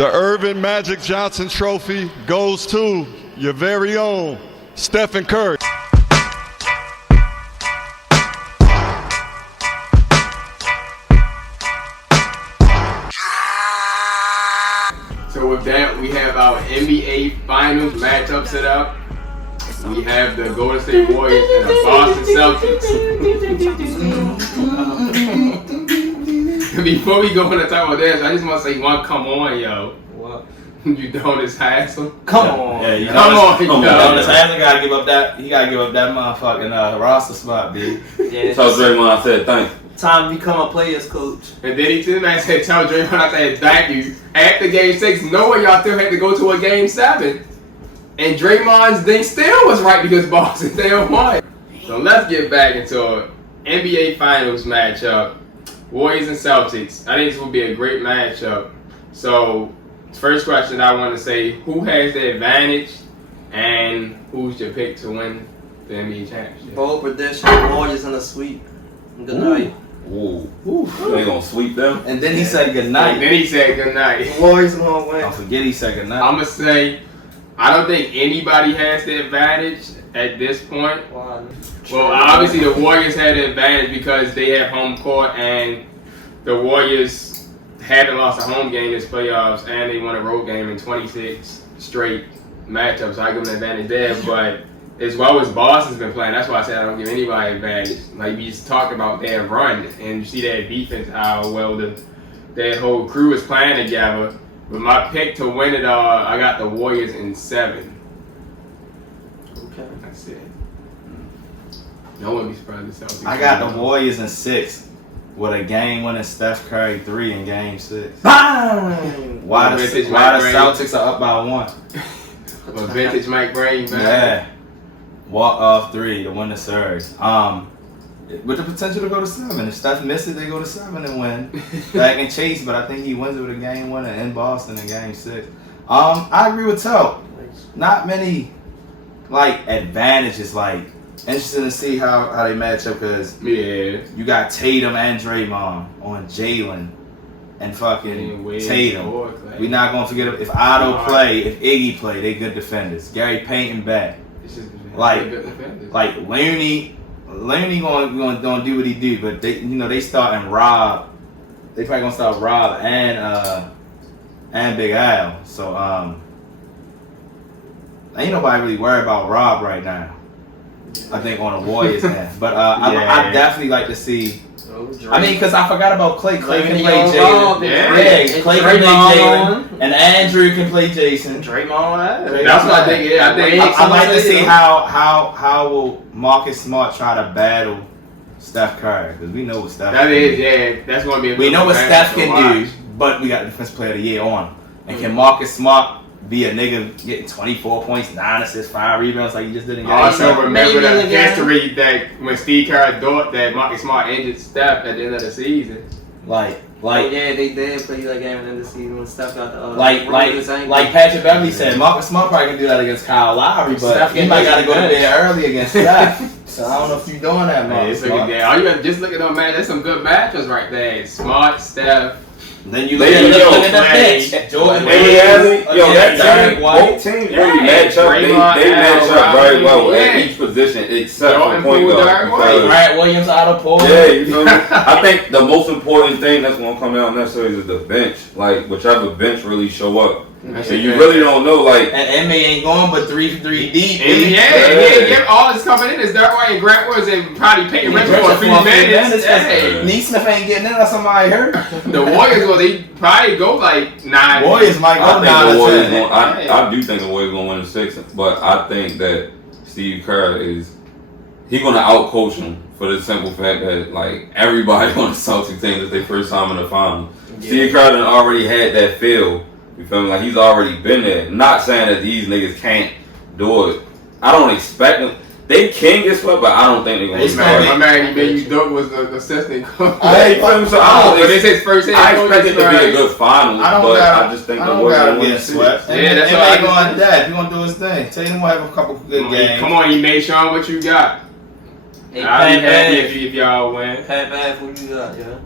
The Irvin Magic Johnson Trophy goes to your very own Stephen Curry. So with that, we have our NBA Finals matchup set up. We have the Golden State Warriors and the Boston Celtics. Before we go into talk about this, I just want to say one, come on, yo. What? You Donis Hassel. Come on. Yeah, you know, Come on, Donis Haslem gotta give up that. He gotta give up that motherfucking roster spot, dude. Yeah, So Draymond said, "Thank you." time to become a player's coach. And then he too, man, said, tell Draymond, I said, thank you. After game 6, knowing y'all still had to go to a game 7. And Draymond's thing still was right because Boston still won. So let's get back into an NBA Finals matchup. Warriors and Celtics. I think this will be a great matchup. So, first question I want to say, who has the advantage and who's your pick to win the NBA championship? Bold prediction, Warriors in a sweep. Good night. Ooh. They gonna sweep them? And then he said good night. And then he said good night. Warriors gonna win. Don't forget he said good night. I'm going to say, I don't think anybody has the advantage at this point. Wow. Well, obviously the Warriors had the advantage because they have home court and the Warriors haven't lost a home game this playoffs and they won a road game in 26 straight matchups. So I give them an advantage there. But as well as Boston's been playing, that's why I said I don't give anybody advantage. Like we just talked about their run and you see their defense, how well their whole crew is playing together. But my pick to win it all, I got the Warriors in 7. Okay. That's it. No one be surprised the Celtics. I got the Warriors in 6 with a game-winning Steph Curry 3 in Game 6. Bang! Why the Vintage Mike Brady. Celtics are up by 1? Well, vintage Mike Brady, man. Yeah. Walk-off 3 to win the series. With the potential to go to 7. If Steph misses it, they go to 7 and win. Back and chase, but I think he wins it with a game winner in Boston in Game 6. I agree with Toe. Not many advantages. Interesting to see how they match up because you got Tatum and Draymond on Jalen and fucking Tatum. We're not gonna forget if Otto play, if Iggy play, they good defenders. Gary Payton back. Looney gonna do what he do, but they starting Rob. They probably gonna start Rob and Big Al. So ain't nobody really worried about Rob right now. I think on the Warriors now, but I definitely like to see. I mean, because I forgot about Klay. Klay can play Jalen. Klay can play Jalen, and Andrew can play Jason. Draymond. That's what I think. Yeah, I like to see how will Marcus Smart try to battle Steph Curry because we know what Steph. That's going to be. We know what Steph can do, but we got Defensive Player of the Year on, and can Marcus Smart be a nigga getting 24 points, 9 assists, 5 rebounds like you just did in Game 7? Also remember the history that when Steve Kerr thought that Marcus Smart injured Steph at the end of the season. Yeah, they did play that game at the end of the season when Steph got the like Patrick Beverly said, Marcus Smart probably can do that against Kyle Lowry, but he might got to go to bed early against Steph. So I don't know if you're doing that, Marcus Smart. All you got to just look at them, man. There's some good matchups right there. Smart, Steph. Then you look at the bench. Jordan, both teams really match up. They match up very well at each position except for point guard. Grant Williams out of Paul. Yeah, you know. I think the most important thing that's going to come out in that series is the bench. Like whichever bench really show up. So you really don't know, and Emma ain't going but 3 deep. Yeah, all this coming in is Dirk White and Grant Williams and probably Peyton Richard for a few minutes. Neesmith ain't getting in unless somebody hurt. The Warriors, they probably go like 9. Warriors might go 9 or 10. I do think the Warriors going to win the 6, but I think that Steve Kerr he's going to outcoach him for the simple fact that everybody on the Celtics team is their first time in the finals. Yeah. Steve Kerr already had that feel. You feel me? He's already been there. Not saying that these niggas can't do it. I don't expect them. They can get swept, but I don't think they're going to get swept. My man, you Doug was the assistant coach. This is first I expect it to be a good finals, I just think the Warriors will win swept. Yeah, that's why I going to that. He's going to do his thing. Tatum will have a couple good games. Come on, you made Sean what you got. Hey, I'll be happy if y'all win. Pat Bad, what you got, yeah?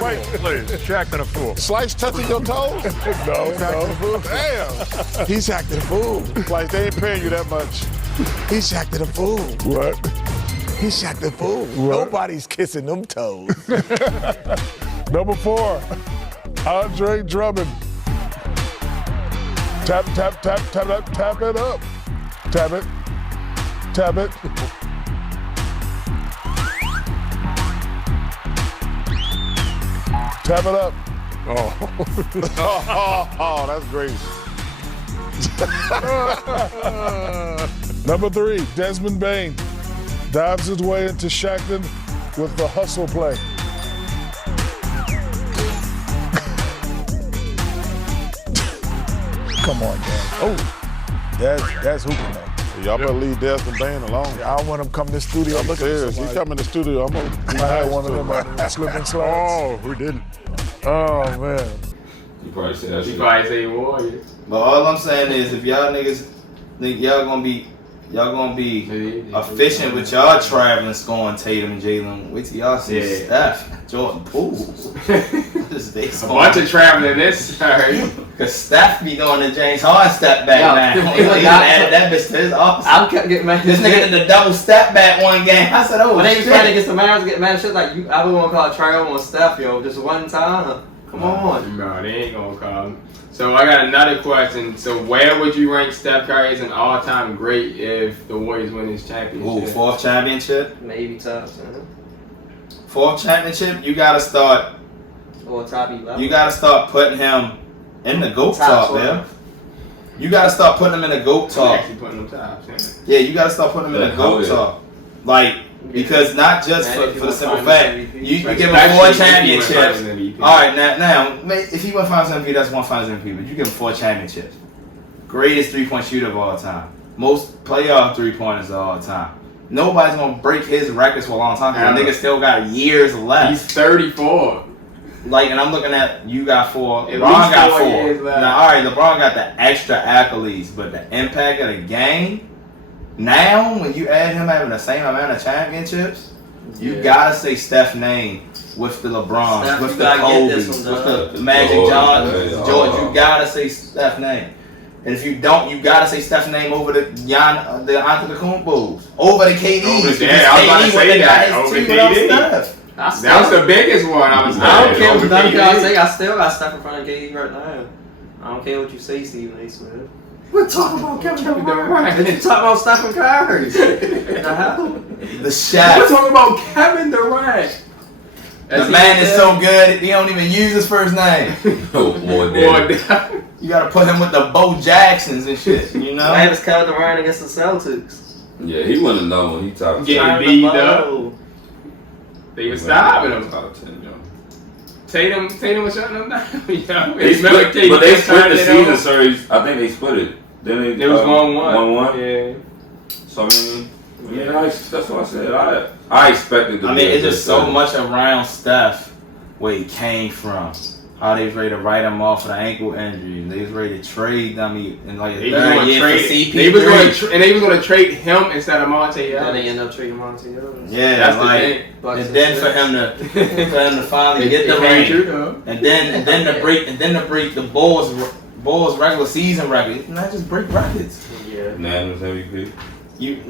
Wait, please. Shaq and a fool. Slice touching your toes? No. Damn. He's acting a fool. Like they ain't paying you that much. He's acting a fool. What? He's acting a fool. Nobody's kissing them toes. Number 4, Andre Drummond. Tap it up. Tap it. Tap it up. Oh, that's great. Number 3, Desmond Bain. Dives his way into Shackton with the hustle play. Come on, man. Oh, that's hooping though. Y'all better leave Desmond Bain alone. I don't want him to come to the studio. I'm serious. He come in the studio. I'm gonna I had one of them slip and slides. Oh, who didn't? Oh, man. You probably say that You shit. probably say Warriors. But all I'm saying is, if y'all niggas think y'all gonna be efficient with y'all traveling, scoring Tatum and Jalen, wait till y'all see Steph, Jordan Poole. A bunch of traveling this. Cause Steph be doing the James Harden step back now. He added that bitch to his office. I kept getting mad. This nigga did the double step back one game. I said, oh, When they was shit. trying to get some Mavs, get mad shit like you. I would want to call a trial on Steph, yo, just one time. Come on. No, they ain't gonna call him. So I got another question. So where would you rank Steph Curry as an all-time great if the Warriors win this championship? Ooh, 4th championship. Maybe top 10. 4th championship. You gotta start. Or top 11. You gotta start putting him in the GOAT Top talk, man. 12. You gotta start putting him in the GOAT I'm talk. actually putting them tops. Yeah, you gotta start putting him in the GOAT talk. Like, because not just Man, for if you the want simple finals fact, MVP. you give him Especially 4 if he went championships. finals MVP. Alright, now, if he went finals MVP, that's one finals MVP, but you give him 4 championships. Greatest 3-point shooter of all time. Most playoff 3-pointers of all time. Nobody's gonna break his records for a long time because the nigga still got years left. He's 34. Like, and I'm looking at, you got 4, At LeBron least got 4 4. years left. Now, alright, LeBron got the extra accolades, but the impact of the game, now, when you add him having the same amount of championships, you gotta say Steph's name with the LeBrons, Steph, with you the gotta get Kobe's, this with one, the Magic Jordan, George. You gotta say Steph's name. And if you don't, you gotta say Steph's name over the Antetokounmpos, over the KDs. Over the- because yeah, I was about to KD say wouldn't that, got his over 3 without KD. Steph. That was the biggest one. I was I don't care over what none of KD. y'all say. I still got Steph in front of KD right now. I don't care what you say, Stephen A. Smith. We're talking about Kevin Durant. You talk about Stephen Curry. The hell? The We're Shaq. talking about Kevin Durant. The man is so good, he don't even use his first name. Oh, more Boy, than. You gotta put him with the Bo Jacksons and shit, you know? Man, it's Kevin Durant against the Celtics. Yeah, he wouldn't know when he top Yeah. 10. beat up. They were stopping him. Top 10, yo. Tatum was shutting them down. You know? They Remember split, but they just split turned the it season over? series. I think they split it. Then they It was 1-1. 1-1. Yeah. So I mean, yeah, that's what I said. I expected to I be mean, a it's good just so series. much around Steph, where he came from. How they was ready to write him off for the ankle injury. They was ready to trade dummy in like They a was third gonna year for trade. CP3. They was going and they was going to trade him instead of Monte. Then they end up trading Monty Ellis. Yeah, That's the like, thing. Bucks and then for him to finally get the It came true ring, though. and then to break the Bulls regular season record. Not just break records. Yeah. Unanimous MVP.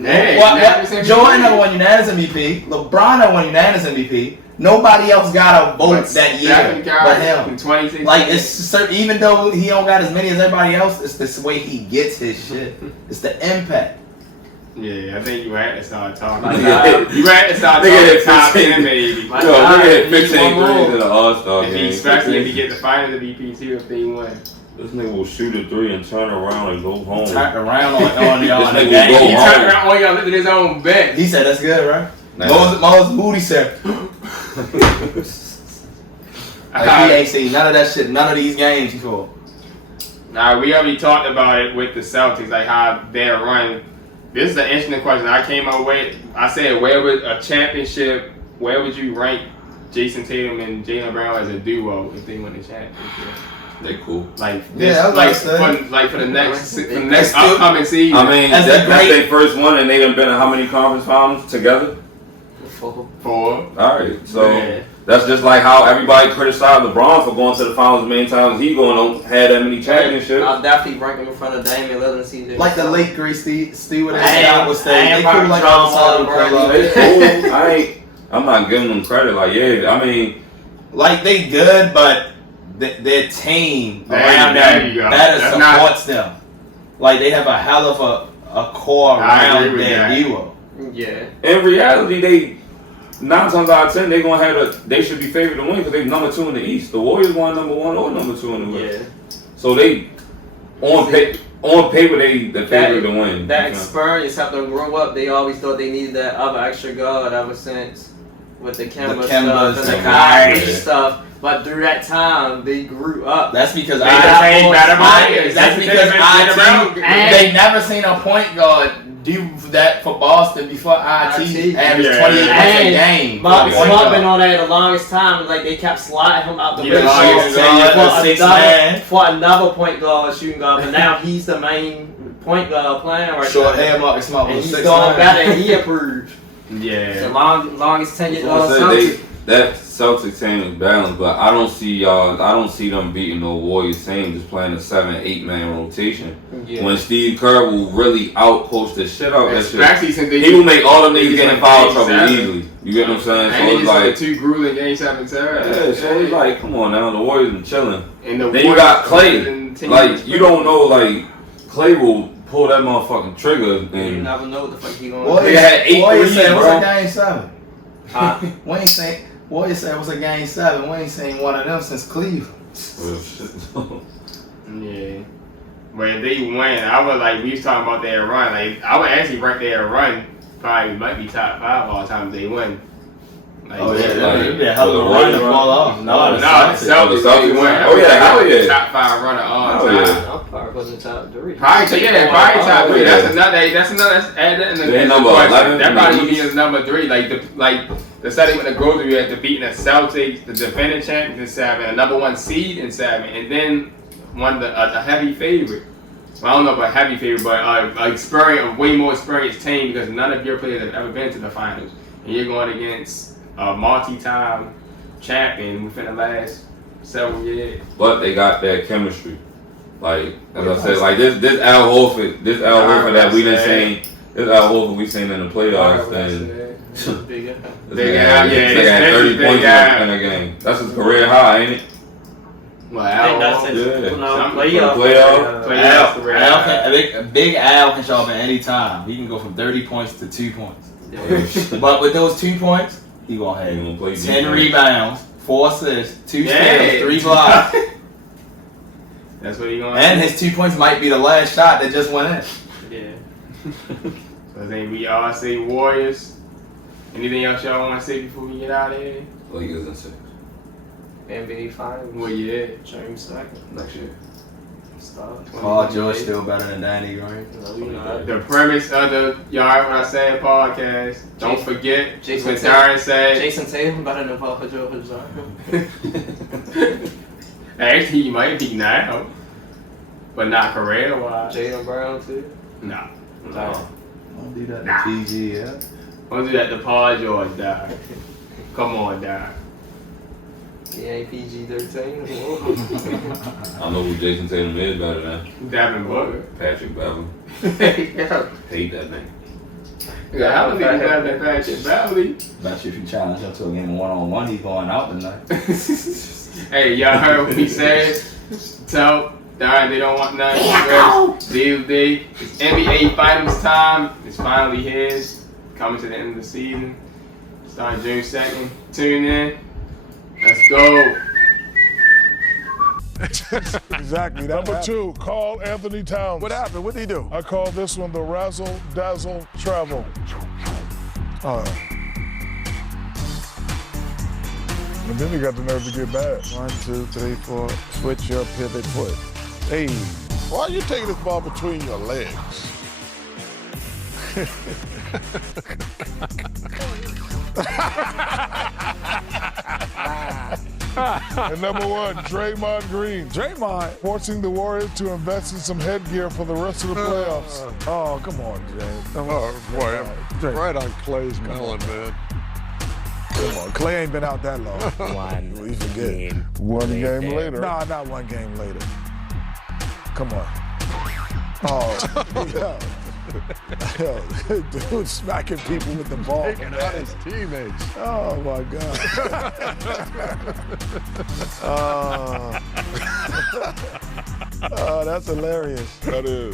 Hey, What? unanimous MVP. Jordan never won unanimous MVP. LeBron never won unanimous MVP. Nobody else got a vote that year Stephen Curry but him. in 2016. Like, it's certain, even though he don't got as many as everybody else, it's this way he gets his shit. It's the impact. Yeah, I think you had to start talking. My You God. had to start Nigga talking hit top 15. 10, baby. My Yo, God, nigga hit he needs 15 one more. threes in the All-Star game. Especially if you get the finals MVP too, if they win. This nigga will shoot a 3 and turn around and go home. Turned around on the nigga game. will go He home. turned around, all he got looked at his own bench. He said, that's good, right? Nah. Moses Moody said, like, he ain't seen none of that shit, none of these games before. Now, we already talked about it with the Celtics, like how they're running. This is an interesting question. I came up with, I said, where would a championship, where would you rank Jason Tatum and Jaylen Brown as a duo if they win the championship? They cool. Like this, Yeah, I was like, about to say. for the next That's still- upcoming season. I mean, That's that's a great- their first one, and they done been in how many conference finals together? Four. Four. All right, so Yeah. That's just like how everybody criticized LeBron for going to the finals as many times as he going on had that many championships. I'll definitely rank him in front of Damian Lillard and CJ. Like the late great Stewart and I ain't- Scott was I saying, ain't they probably cool like John outside of Wall, bro. club. It's cool. I'm not giving them credit. Like, yeah, I mean, Like they good, but their team There around you them go. better That's not- supports them. Like they have a hell of a core I agree around with their that. duo. Yeah. in reality, they 9 times out of 10 they gonna have they should be favored to win because they number 2 in the East. The Warriors won number 1 or number 2 in the West. Yeah. So they on paper they the favorite to win. That You know? experience helped them grow up. They always thought they needed that other extra guard ever since with the Kemba The stuff Kembas and the and Kyrie yeah. stuff. But through that time, they grew up. That's because They became better players. That's They because became better. they never seen a point guard do that for Boston before IT IT. averaged Yeah. 28 points a game. Bob Point Smart been guard. on that the longest time. Like they kept sliding him out the Yeah, way longest for tenure, 6'9". for another point guard, shooting guard. But now he's the main point guard playing right Short now. hair, Marcus Smart And was he's 6'9". going better, and he approved. The Yeah. longest tenured So I said Celtics. that Celtics team is balanced, but I don't see them beating no Warriors team just playing a 7-8 man rotation. Yeah. When Steve Kerr will really outcoach the shit out of that shit. Especially since they He will make all them niggas Niggas get in like foul Game trouble 7. easily. You get what I'm saying? And So they it's just like, like 2 grueling game 7 Sarah. yeah, so it's like, come on now, the Warriors been chilling. And the Then you got Warriors Klay. Like, you don't know, like, Klay will pull that motherfucking trigger You and never know what the fuck he going Warriors to do. had 8 Warriors threes, said, bro. what's a game 7? Huh? We ain't saying Warriors said it was a game 7. We ain't seen one of them since Cleveland. Yeah. But if they win, I would like, we was talking about their run. Like, I would actually rank their run probably might be top 5 all the time if they win. Like, Oh yeah, like, that'd be a hell of a the run to Warriors fall off. No, the the Celtics. Celtics. Celtics They win. win. Oh, yeah, hell yeah. Top 5 runner all Hell time. yeah. I'm probably wasn't top 3. Probably, yeah, probably top 3. yeah. That's add that in the They in the number question. 11 That in probably the would be East. his number 3. Like the setting with the go through after beating the Celtics, the defending champions in 7, a number 1 seed in 7, and then a heavy favorite. Well, I don't know about heavy favorite, but a way more experienced team because none of your players have ever been to the finals, and you're going against a multi-time champion within the last several years. But they got that chemistry. Like, as I said, like this Al Horford that we done seen, this Al Horford we seen in the playoffs, then Bigger. Big Al, yeah, they had it's 30 Big points Al. in a game. That's his career high, ain't it? Well, I think that's Al, it. Yeah. No, Some- playoff. playoff. Big Al can show up at any time. He can go from 30 points to 2 points. Yeah. But with those 2 points, he gonna He have gonna play 10 defense. rebounds, 4 assists, 2 Yeah. steals, 3 blocks. That's what he going And his 2 points might be the last shot that just went in. Yeah. So I think we all say Warriors. Anything else y'all want to say before we get out of here? Lakers and 6 NBA Finals. Well, yeah. James second. next year. Start. Paul George still better than Danny Green. No, we not. The premise of the Y'all Heard What I Said podcast. Don't Jason- forget Jason what Tatum. Darren said. Jason Tatum better than Paul George. Actually, he might be now, but not career wise. Jaylen Brown too. No. No. Don't do that Nah. to PG, yeah. Don't do that to Paul George, dog. Come on, dog. He ain't PG-13. I know who Jason Tatum is better than Devin Booker. Patrick Beverly. Yeah, Hate that name. I don't think he's better than Patrick Beverly. Bet you if you challenge him to a game of 1-on-1, he's going out tonight. Hey, y'all heard what he said? Tell Darren they don't want nothing. DLD. It's NBA Finals time. It's finally here. Coming to the end of the season. Starting June 2nd. Tune in. Let's go. Exactly. Number 2, call Anthony Towns. What happened? What did he do? I call this one the Razzle Dazzle Travel. And then he got the nerve to get mad. 1, 2, 3, 4. Switch your pivot foot. Hey, why are you taking this ball between your legs? And number 1, Draymond Green. Draymond. Forcing the Warriors to invest in some headgear for the rest of the playoffs. Oh, come on, James. Oh, boy, Draymond. right on Clay's melon, man. Come on, Klay ain't been out that long. One We forget. game. One game later. Nah, not one game later. Come on. Oh, yo, dude, smacking people with the ball. Taking out his teammates. Oh my God. Oh, that's hilarious. That is.